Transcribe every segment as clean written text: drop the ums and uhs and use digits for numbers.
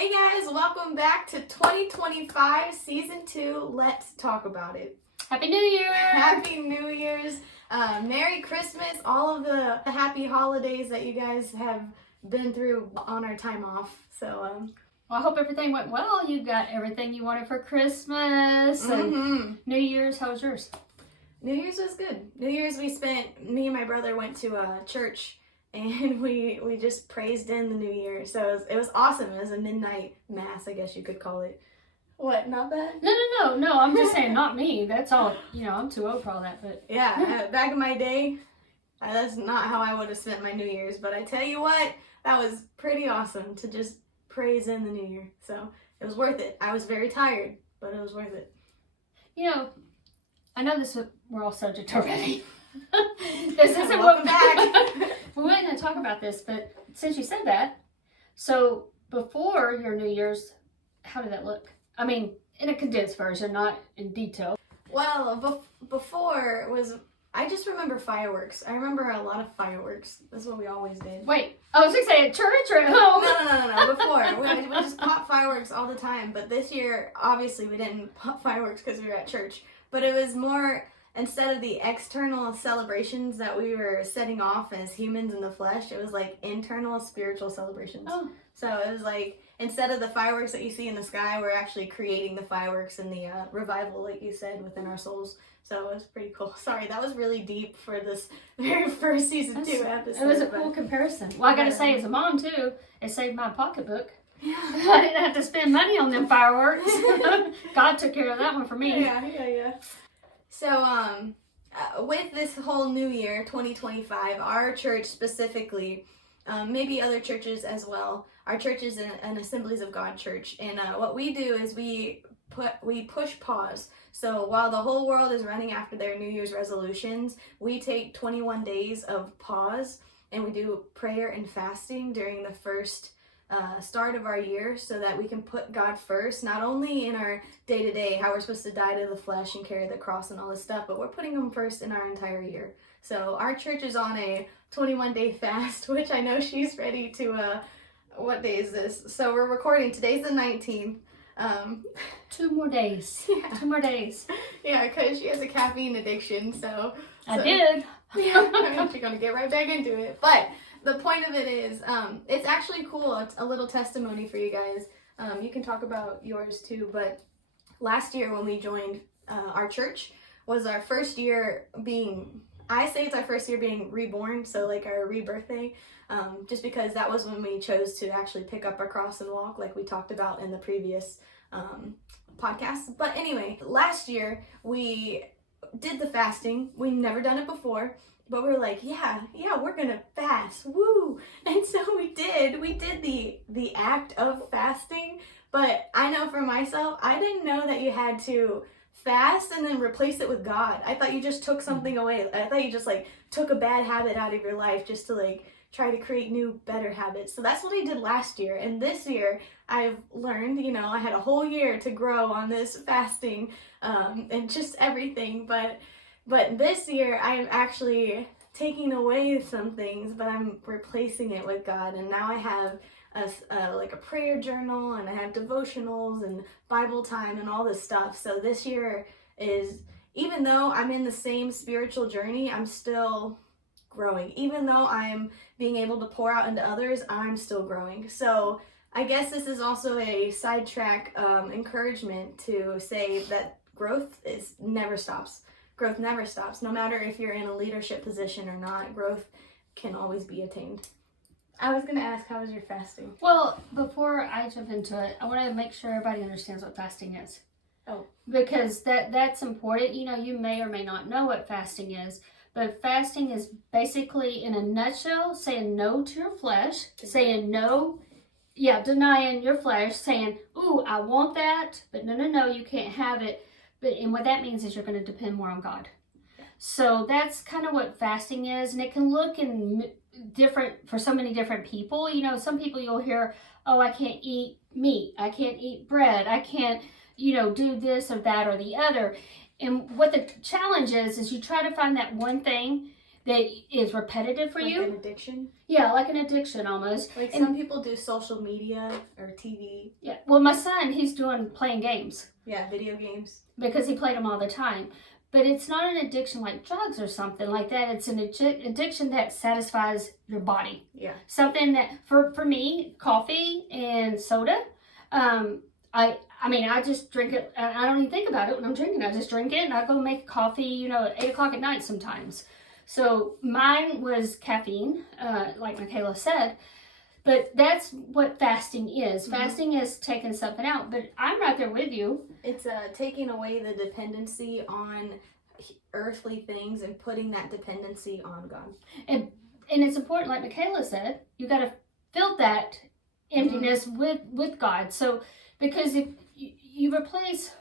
Hey guys, welcome back to 2025 Season 2, Let's Talk About It. Happy New Year! Happy New Year's, Merry Christmas, all of the happy holidays that you guys have been through on our time off. So, well, I hope everything went well. You got everything you wanted for Christmas. And New Year's, how was yours? New Year's was good. New Year's me and my brother went to a church and we just praised in the new year. So it was awesome. It was a midnight mass, I guess you could call it. What, not bad? No, I'm just saying not me. That's all, I'm too old for all that, but. Yeah, back in my day, that's not how I would have spent my New Year's. But I tell you what, that was pretty awesome to just praise in the new year. So it was worth it. I was very tired, but it was worth it. I know we're all subject already. This isn't Welcome what back. We're really going to talk about this, but since you said that, so before your New Year's, how did that look? I mean, in a condensed version, not in detail. Well, before was, I just remember fireworks. I remember a lot of fireworks. That's what we always did. Wait, I was going to say at church or at home? No. Before. We just popped fireworks all the time. But this year, obviously, we didn't pop fireworks because we were at church. But it was more, instead of the external celebrations that we were setting off as humans in the flesh, it was like internal spiritual celebrations. Oh. So it was like, instead of the fireworks that you see in the sky, we're actually creating the fireworks in the revival, like you said, within our souls. So it was pretty cool. Sorry, that was really deep for this very first season 2 episode. It was a cool comparison. Well, I got to say, as a mom, too, it saved my pocketbook. Yeah. I didn't have to spend money on them fireworks. God took care of that one for me. Yeah. So, with this whole new year, 2025, our church specifically, maybe other churches as well, our church is an Assemblies of God church. And what we do is we push pause. So while the whole world is running after their New Year's resolutions, we take 21 days of pause and we do prayer and fasting during the first start of our year so that we can put God first, not only in our day-to-day, how we're supposed to die to the flesh and carry the cross and all this stuff, but we're putting Him first in our entire year. So our church is on a 21-day fast, which I know she's ready to, what day is this? So we're recording, today's the 19th. 2 more days. Yeah. 2 more days. Yeah, because she has a caffeine addiction, so. I did. Yeah, I mean, she's going to get right back into it. But the point of it is, it's actually cool. It's a little testimony for you guys. You can talk about yours too, but last year when we joined our church was our first year being, I say it's our first year being reborn, so like our rebirthday, just because that was when we chose to actually pick up our cross and walk like we talked about in the previous podcast. But anyway, last year we did the fasting. We've never done it before. But we were like, yeah, we're gonna fast, woo! And so we did the act of fasting, but I know for myself, I didn't know that you had to fast and then replace it with God. I thought you just took something away. I thought you just like took a bad habit out of your life just to like try to create new, better habits. So that's what I did last year. And this year, I've learned, I had a whole year to grow on this fasting and just everything, But this year, I'm actually taking away some things, but I'm replacing it with God. And now I have a prayer journal, and I have devotionals and Bible time and all this stuff. So this year is, even though I'm in the same spiritual journey, I'm still growing. Even though I'm being able to pour out into others, I'm still growing. So I guess this is also a sidetrack encouragement to say that growth never stops. Growth never stops. No matter if you're in a leadership position or not, growth can always be attained. I was going to ask, how was your fasting? Well, before I jump into it, I want to make sure everybody understands what fasting is. Oh. Because that's important. You may or may not know what fasting is, but fasting is basically, in a nutshell, saying no to your flesh, saying no, denying your flesh, saying, ooh, I want that, but no, you can't have it. And what that means is you're going to depend more on God. So that's kind of what fasting is. And it can look different for so many different people. Some people you'll hear, oh, I can't eat meat. I can't eat bread. I can't, do this or that or the other. And what the challenge is you try to find that one thing that is repetitive for like you. an addiction. Yeah, like an addiction almost. Like And some people do social media or TV. yeah, well, my son, he's doing playing games. Yeah, video games. Because he played them all the time. But it's not an addiction like drugs or something like that. It's an addiction that satisfies your body. Yeah. Something that, for me, coffee and soda, I mean, I just drink it. I don't even think about it when I'm drinking. I just drink it and I go make coffee, at 8 o'clock at night sometimes. So mine was caffeine, like Michaela said. But that's what fasting is. Mm-hmm. Fasting is taking something out. But I'm right there with you. It's taking away the dependency on earthly things and putting that dependency on God. And it's important, like Michaela said, you got to fill that emptiness with God. So, because if you replace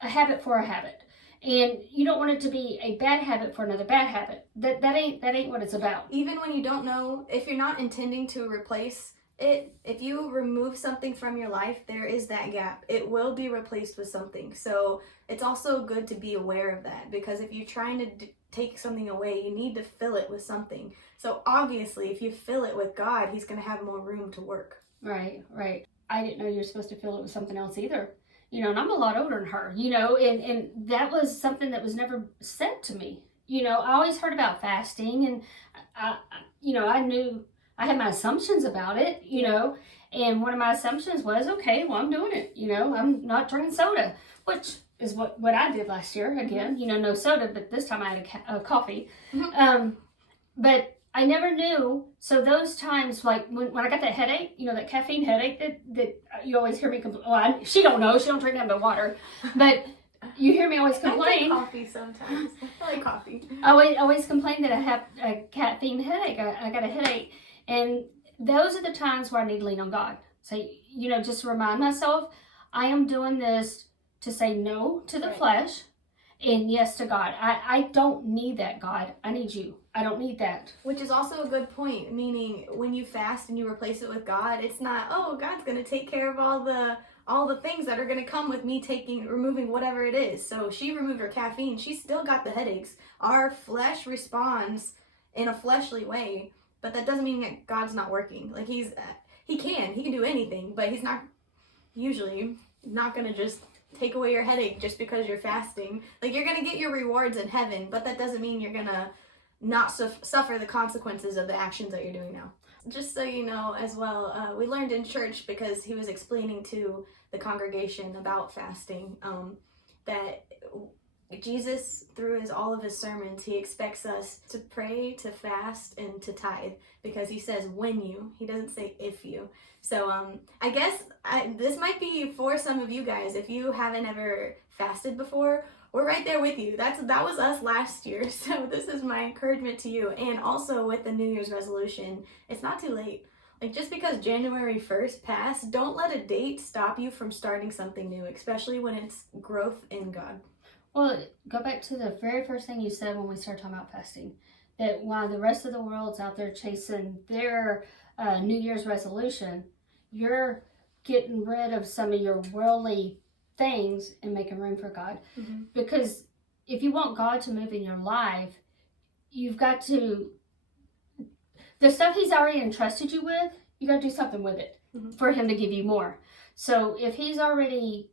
a habit for a habit, and you don't want it to be a bad habit for another bad habit. That ain't what it's about. Even when you don't know, if you're not intending to replace it, if you remove something from your life, there is that gap. It will be replaced with something. So it's also good to be aware of that, because if you're trying to take something away, you need to fill it with something. So obviously, if you fill it with God, He's going to have more room to work. Right. I didn't know you were supposed to fill it with something else either. And I'm a lot older than her, and that was something that was never said to me. I always heard about fasting, and I knew I had my assumptions about it, and one of my assumptions was, okay, well, I'm doing it. I'm not drinking soda, which is what I did last year. Again, no soda, but this time I had a coffee. Mm-hmm. But I never knew. So those times, like when I got that headache, that caffeine headache that you always hear me complain. Well, she don't know. She don't drink nothing but water. But you hear me always complain. I like coffee sometimes. I like coffee. I always complain that I have a caffeine headache. I got a headache. And those are the times where I need to lean on God. So, just remind myself, I am doing this to say no to the flesh and yes to God. I don't need that, God. I need you. I don't need that. Which is also a good point, meaning when you fast and you replace it with God, it's not, oh, God's going to take care of all the things that are going to come with me removing whatever it is. So she removed her caffeine. She still got the headaches. Our flesh responds in a fleshly way, but that doesn't mean that God's not working. Like he can do anything, but He's not usually not going to just take away your headache just because you're fasting. Like, you're going to get your rewards in heaven, but that doesn't mean you're going to not suffer the consequences of the actions that you're doing now. Just so you know as well, we learned in church, because he was explaining to the congregation about fasting, that Jesus, through all of his sermons, he expects us to pray, to fast, and to tithe, because he says when you, he doesn't say if you. So I guess this might be for some of you guys. If you haven't ever fasted before, we're right there with you. That was us last year. So this is my encouragement to you. And also with the New Year's resolution, it's not too late. Like, just because January 1st passed, don't let a date stop you from starting something new, especially when it's growth in God. Well, go back to the very first thing you said when we started talking about fasting, that while the rest of the world's out there chasing their New Year's resolution, you're getting rid of some of your worldly things and making room for God. Mm-hmm. Because if you want God to move in your life, you've got to, the stuff He's already entrusted you with, you got to do something with it for Him to give you more. So if He's already,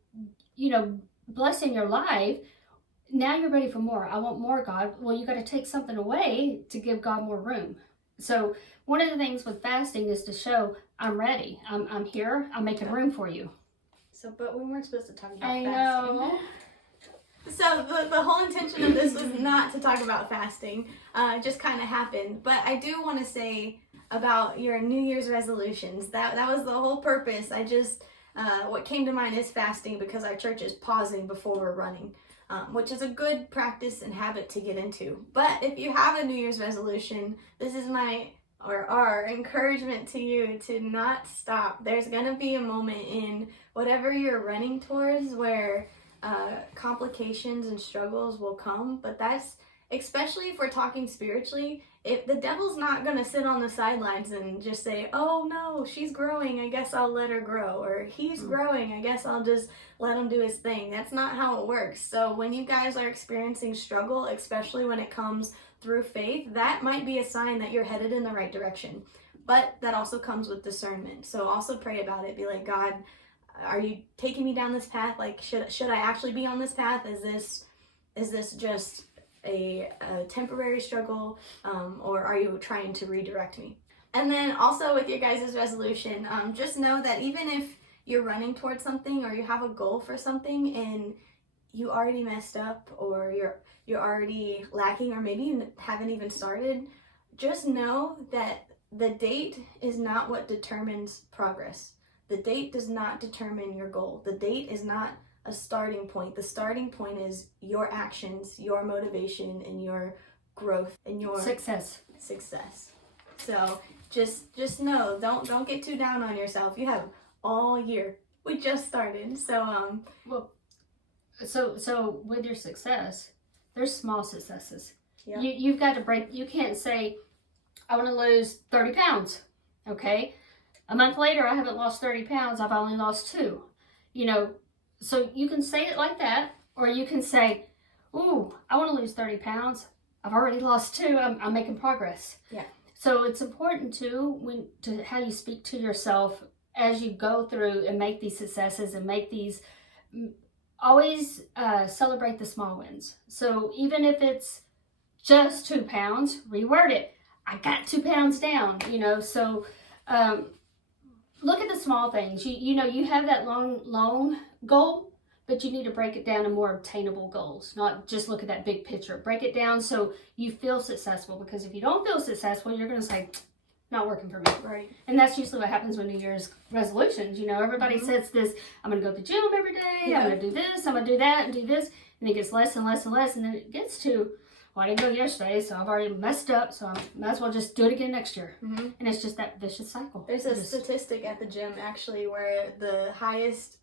blessing your life, now you're ready for more. I want more, God. Well, you got to take something away to give God more room. So one of the things with fasting is to show I'm ready. I'm here. I'm making room for you. So, but we weren't supposed to talk about fasting. I know. So the whole intention of this was not to talk about fasting. It just kind of happened. But I do want to say about your New Year's resolutions. That was the whole purpose. What came to mind is fasting, because our church is pausing before we're running. Which is a good practice and habit to get into. But if you have a New Year's resolution, this is our encouragement to you to not stop. There's going to be a moment in whatever you're running towards where complications and struggles will come, but that's, especially if we're talking spiritually, if the devil's not going to sit on the sidelines and just say, oh no, she's growing, I guess I'll let her grow, or he's growing, I guess I'll just let him do his thing. That's not how it works. So when you guys are experiencing struggle, especially when it comes through faith, that might be a sign that you're headed in the right direction. But that also comes with discernment. So also pray about it. Be like, God, are you taking me down this path? Like, should I actually be on this path? Is this just a temporary struggle, or are you trying to redirect me? And then also with your guys' resolution, just know that even if you're running towards something or you have a goal for something and you already messed up, or you're already lacking, or maybe you haven't even started, just know that the date is not what determines progress. The date does not determine your goal. The date is not a starting point. The starting point is your actions, your motivation, and your growth and your success. So just know, don't get too down on yourself. You have all year. We just started. So So with your success, there's small successes. Yeah. You've got to break. You can't say, I want to lose 30 pounds. Okay. A month later, I haven't lost 30 pounds. I've only lost 2. So you can say it like that, or you can say, ooh, I want to lose 30 pounds. I've already lost 2. I'm making progress. Yeah. So it's important to how you speak to yourself as you go through and make these successes and make these. Always celebrate the small wins. So even if it's just 2 pounds, reword it. I got 2 pounds down, so look at the small things. You have that long goal, but you need to break it down to more obtainable goals, not just look at that big picture. Break it down so you feel successful, because if you don't feel successful, you're going to say, not working for me. Right. And that's usually what happens with New Year's resolutions. Everybody sets this, I'm going to go to the gym every day, I'm going to do this, I'm going to do that, and do this. And it gets less and less and less. And then it gets to, well, I didn't go yesterday, so I've already messed up, so I might as well just do it again next year. Mm-hmm. And it's just that vicious cycle. There's a statistic at the gym, actually, where the highest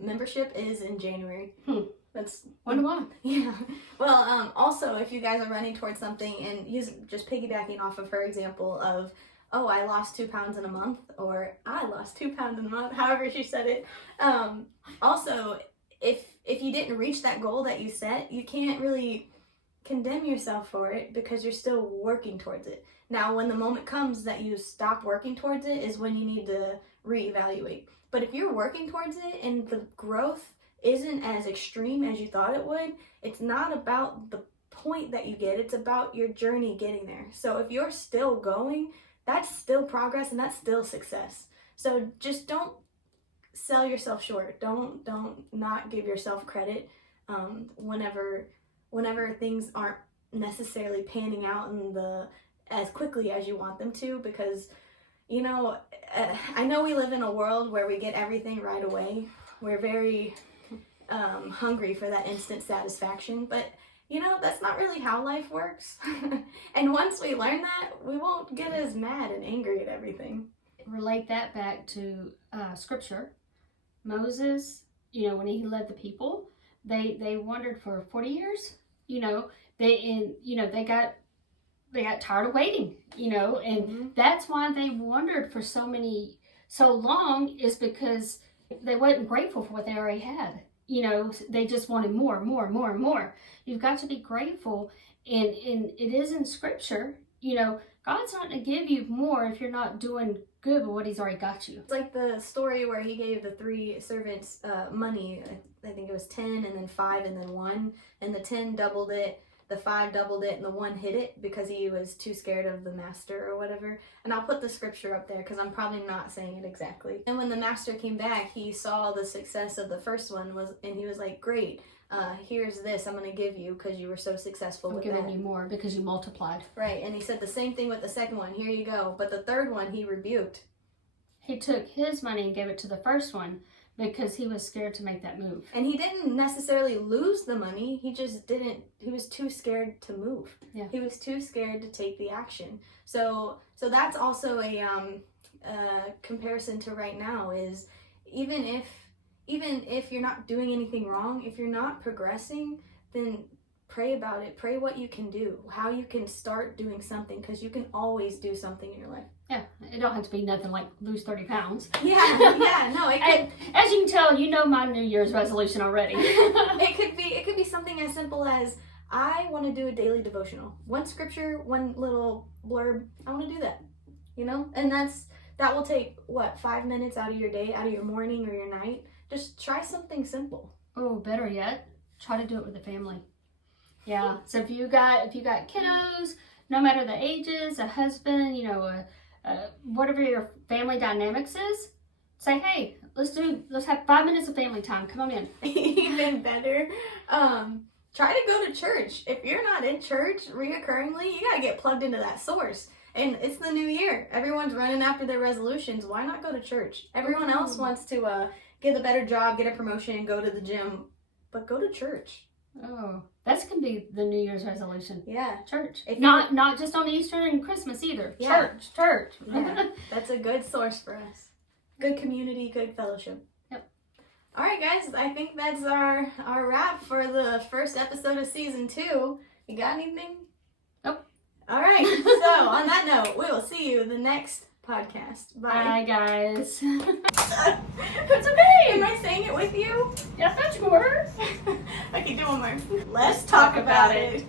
membership is in January. That's wonder why. Yeah. Well, also, if you guys are running towards something, and just piggybacking off of her example of, oh, I lost 2 pounds in a month, or I lost 2 pounds in a month, however she said it. Also, if you didn't reach that goal that you set, you can't really condemn yourself for it, because you're still working towards it. Now, when the moment comes that you stop working towards it is when you need to reevaluate. But if you're working towards it and the growth isn't as extreme as you thought it would, it's not about the point that you get, it's about your journey getting there. So if you're still going, that's still progress, and that's still success. So just don't sell yourself short. Don't not give yourself credit whenever things aren't necessarily panning out as quickly as you want them to, because I know we live in a world where we get everything right away. We're very hungry for that instant satisfaction, but that's not really how life works. And once we learn that, we won't get as mad and angry at everything. Relate that back to scripture. Moses, when he led the people, they wandered for 40 years. They got tired of waiting, and that's why they wandered for so long, is because they wasn't grateful for what they already had. They just wanted more. You've got to be grateful, and it is in scripture. God's not going to give you more if you're not doing good with what he's already got you. It's like the story where he gave the 3 servants money. I think it was 10 and then 5 and then 1, and the 10 doubled it, the 5 doubled it, and the 1 hid it because he was too scared of the master or whatever. And I'll put the scripture up there because I'm probably not saying it exactly. And when the master came back, he saw the success of the first one, and he was like, great, here's this I'm going to give you because you were so successful with that. I'm giving you more because you multiplied. Right, and he said the same thing with the second one, here you go. But the third one he rebuked. He took his money and gave it to the first one because he was scared to make that move. And he didn't necessarily lose the money, he was too scared to move. Yeah. He was too scared to take the action. So that's also a comparison to right now, is even if you're not doing anything wrong, if you're not progressing, then pray about it. Pray what you can do, how you can start doing something, because you can always do something in your life. Yeah, it don't have to be nothing like lose 30 pounds. Yeah, no, it could. As you can tell, my New Year's resolution already. It could be something as simple as I want to do a daily devotional. One scripture, one little blurb. I want to do that, you know? And that will take, 5 minutes out of your day, out of your morning or your night. Just try something simple. Oh, better yet, try to do it with the family. Yeah. So if you got kiddos, no matter the ages, a husband, whatever your family dynamics is, say, hey, let's have 5 minutes of family time. Come on in. Even better. Try to go to church. If you're not in church reoccurringly, you got to get plugged into that source. And it's the new year. Everyone's running after their resolutions. Why not go to church? Everyone else wants to get a better job, get a promotion, go to the gym. But go to church. Oh, that's going to be the New Year's resolution. Yeah. Church. Not just on Easter and Christmas either. Yeah. Church. Yeah. That's a good source for us. Good community, good fellowship. Yep. All right, guys. I think that's our wrap for the first episode of season 2. You got anything? Nope. All right. So on that note, we will see you in the next podcast. Bye, guys. That's okay. Am I saying it with you? Yeah, that's good. Okay, do one more. Let's talk about it.